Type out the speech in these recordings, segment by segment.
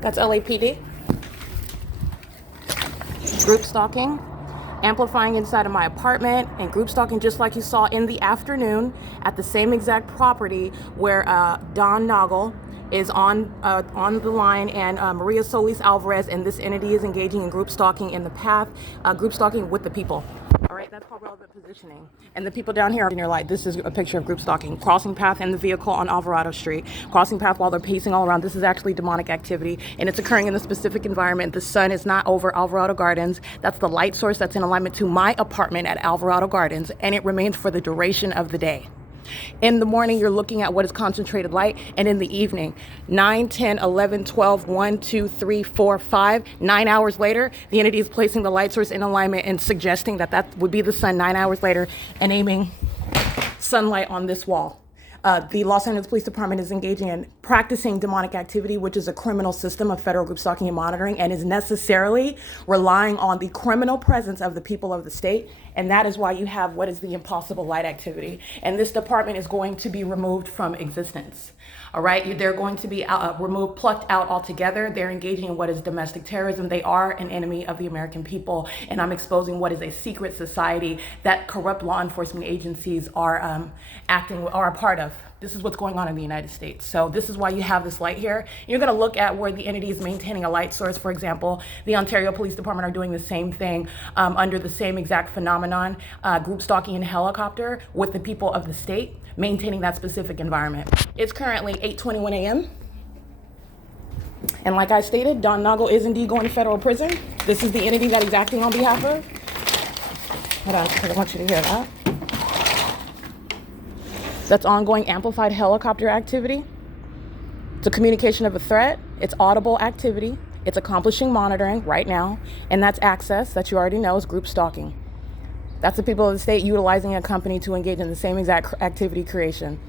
That's LAPD. Group stalking, amplifying inside of my apartment, and group stalking just like you saw in the afternoon at the same exact property where Don Noggle is on the line, and Maria Solis Alvarez and this entity is engaging in group stalking in the path, group stalking with the people. All right, that's called relevant positioning. And the people down here in your light, this is a picture of group stalking. Crossing path in the vehicle on Alvarado Street. Crossing path while they're pacing all around. This is actually demonic activity, and it's occurring in the specific environment. The sun is not over Alvarado Gardens. That's the light source that's in alignment to my apartment at Alvarado Gardens, and it remains for the duration of the day. In the morning, you're looking at what is concentrated light, and in the evening, 9, 10, 11, 12, 1, 2, 3, 4, 5, 9 hours later, the entity is placing the light source in alignment and suggesting that that would be the sun 9 hours later and aiming sunlight on this wall. The Los Angeles Police Department is engaging in practicing demonic activity, which is a criminal system of federal group stalking and monitoring, and is necessarily relying on the criminal presence of the people of the state. And that is why you have what is the impossible light activity. And this department is going to be removed from existence. All right, they're going to be removed, plucked out altogether. They're engaging in what is domestic terrorism. They are an enemy of the American people, and I'm exposing what is a secret society that corrupt law enforcement agencies are a part of. This is what's going on in the United States. So this is why you have this light here. You're going to look at where the entity is maintaining a light source. For example, the Ontario Police Department are doing the same thing under the same exact phenomenon, group stalking in helicopter with the people of the state, maintaining that specific environment. It's currently 8:21 a.m. And like I stated, Don Noggle is indeed going to federal prison. This is the entity that he's acting on behalf of. Hold on, because I want you to hear that. That's ongoing amplified helicopter activity. It's a communication of a threat. It's audible activity. It's accomplishing monitoring right now. And that's access that you already know is group stalking. That's the people of the state utilizing a company to engage in the same exact activity creation.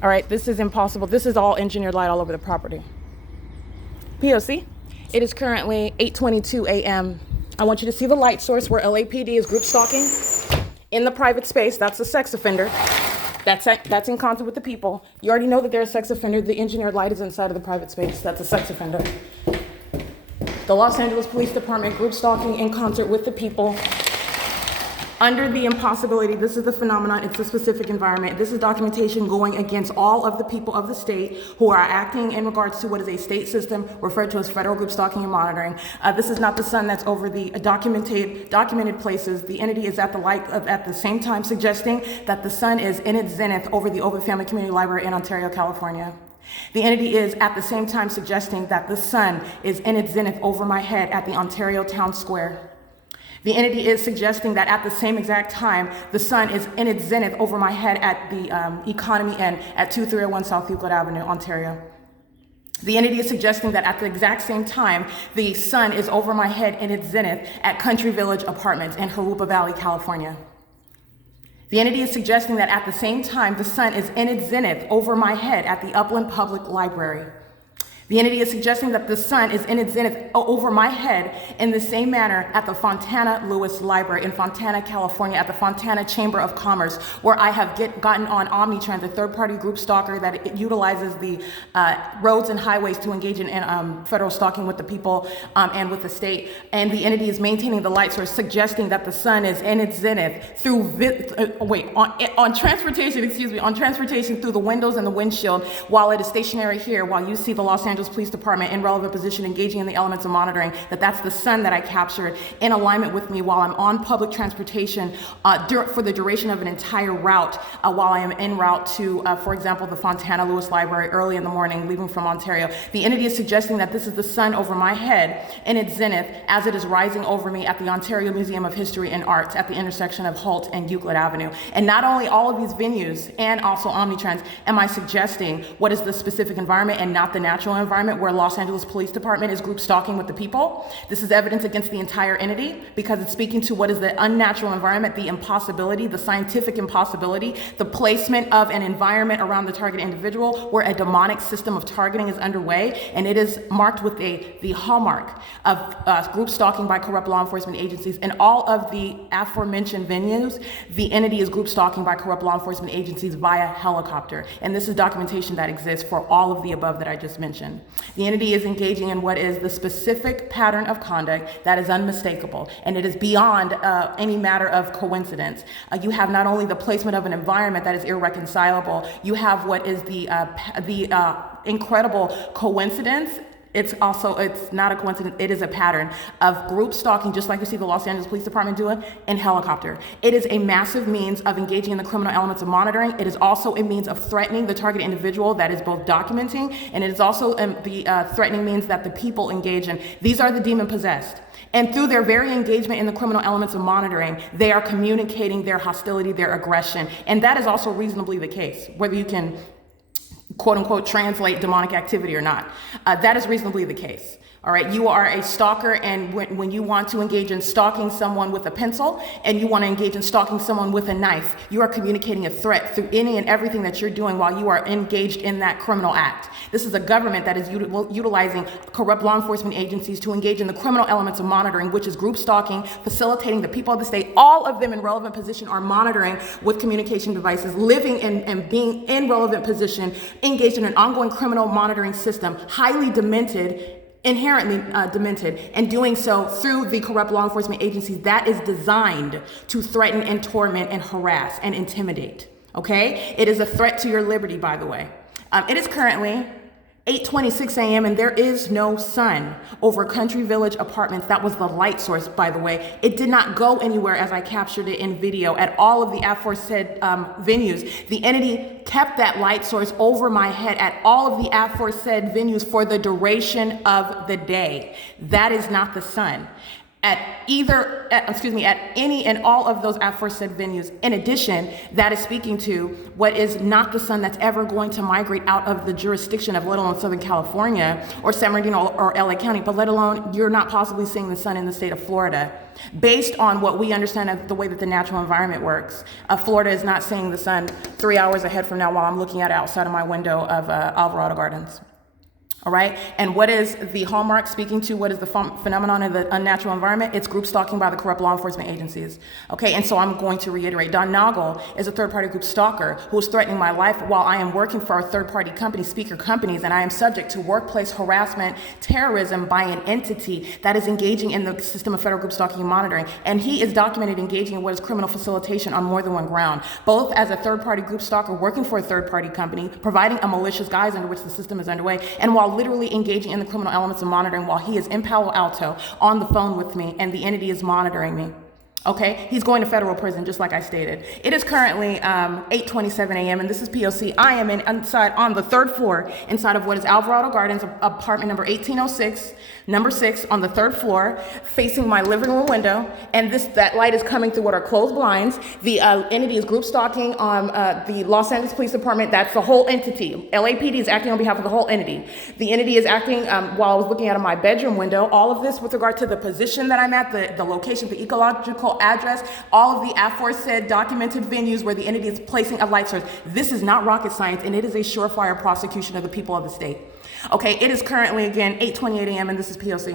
All right, this is impossible. This is all engineered light all over the property. P.O.C. It is currently 8:22 a.m. I want you to see the light source where LAPD is group stalking in the private space. That's a sex offender. That's in concert with the people. You already know that they're a sex offender. The engineered light is inside of the private space. That's a sex offender. The Los Angeles Police Department group stalking in concert with the people. Under the impossibility, this is the phenomenon, it's a specific environment. This is documentation going against all of the people of the state who are acting in regards to what is a state system referred to as federal group stalking and monitoring. This is not the sun that's over the documented places. The entity is at the same time suggesting that the sun is in its zenith over the Ovid Family Community Library in Ontario, California. The entity is at the same time suggesting that the sun is in its zenith over my head at the Ontario Town Square. The entity is suggesting that at the same exact time, the sun is in its zenith over my head at the Economy Inn at 2301 South Euclid Avenue, Ontario. The entity is suggesting that at the exact same time, the sun is over my head in its zenith at Country Village Apartments in Jurupa Valley, California. The entity is suggesting that at the same time, the sun is in its zenith over my head at the Upland Public Library. The entity is suggesting that the sun is in its zenith over my head in the same manner at the Fontana Lewis Library in Fontana, California, at the Fontana Chamber of Commerce, where I have gotten on Omnitrans, a third-party group stalker that utilizes the roads and highways to engage in federal stalking with the people and with the state. And the entity is maintaining the light source, suggesting that the sun is in its zenith through on transportation through the windows and the windshield, while it is stationary here, while you see the Los Angeles Police Department in relevant position engaging in the elements of monitoring, that's the sun that I captured in alignment with me while I'm on public transportation for the duration of an entire route, while I am en route to, for example, the Fontana Lewis Library early in the morning, leaving from Ontario. The entity is suggesting that this is the sun over my head in its zenith as it is rising over me at the Ontario Museum of History and Arts at the intersection of Holt and Euclid Avenue. And not only all of these venues and also Omnitrans am I suggesting what is the specific environment and not the natural environment environment where Los Angeles Police Department is group stalking with the people. This is evidence against the entire entity because it's speaking to what is the unnatural environment, the impossibility, the scientific impossibility, the placement of an environment around the target individual where a demonic system of targeting is underway, and it is marked with the hallmark of group stalking by corrupt law enforcement agencies. In all of the aforementioned venues, the entity is group stalking by corrupt law enforcement agencies via helicopter, and this is documentation that exists for all of the above that I just mentioned. The entity is engaging in what is the specific pattern of conduct that is unmistakable, and it is beyond any matter of coincidence. You have not only the placement of an environment that is irreconcilable, you have what is the incredible coincidence. It's not a coincidence, it is a pattern of group stalking, just like you see the Los Angeles Police Department doing, in helicopter. It is a massive means of engaging in the criminal elements of monitoring. It is also a means of threatening the target individual that is both documenting, and it is also the threatening means that the people engage in. These are the demon possessed. And through their very engagement in the criminal elements of monitoring, they are communicating their hostility, their aggression. And that is also reasonably the case, whether you can quote unquote translate demonic activity or not. That is reasonably the case. All right, you are a stalker, and when you want to engage in stalking someone with a pencil and you want to engage in stalking someone with a knife, you are communicating a threat through any and everything that you're doing while you are engaged in that criminal act. This is a government that is utilizing corrupt law enforcement agencies to engage in the criminal elements of monitoring, which is group stalking, facilitating the people of the state. All of them in relevant position are monitoring with communication devices, living and being in relevant position, engaged in an ongoing criminal monitoring system, highly demented, inherently demented, and doing so through the corrupt law enforcement agencies that is designed to threaten and torment and harass and intimidate. Okay? It is a threat to your liberty, by the way. It is currently 8:26 a.m. and there is no sun over Country Village Apartments. That was the light source, by the way. It did not go anywhere as I captured it in video at all of the aforesaid venues. The entity kept that light source over my head at all of the aforesaid venues for the duration of the day. That is not the sun. At any and all of those aforesaid venues. In addition, that is speaking to what is not the sun that's ever going to migrate out of the jurisdiction of let alone Southern California or San Bernardino or LA County, but let alone you're not possibly seeing the sun in the state of Florida. Based on what we understand of the way that the natural environment works, Florida is not seeing the sun 3 hours ahead from now while I'm looking at it outside of my window of Alvarado Gardens. All right, and what is the hallmark speaking to what is the phenomenon of the unnatural environment? It's group stalking by the corrupt law enforcement agencies. Okay, and so I'm going to reiterate, Don Noggle is a third-party group stalker who is threatening my life while I am working for our third-party company, speaker companies, and I am subject to workplace harassment, terrorism by an entity that is engaging in the system of federal group stalking and monitoring, and he is documented engaging in what is criminal facilitation on more than one ground, both as a third-party group stalker working for a third-party company, providing a malicious guise under which the system is underway, and while literally engaging in the criminal elements of monitoring while he is in Palo Alto on the phone with me and the entity is monitoring me. Okay, he's going to federal prison, just like I stated. It is currently 8:27 a.m. and this is P.O.C. I am inside on the third floor inside of what is Alvarado Gardens, apartment number 1806, number 6 on the third floor, facing my living room window. And that light is coming through what are closed blinds. The entity is group stalking on the Los Angeles Police Department. That's the whole entity. LAPD is acting on behalf of the whole entity. The entity is acting while I was looking out of my bedroom window. All of this with regard to the position that I'm at, the location, the ecological address, all of the aforesaid documented venues where the entity is placing a light source. This is not rocket science, and it is a surefire prosecution of the people of the state. Okay, it is currently, again, 8:28 a.m., and this is P.O.C.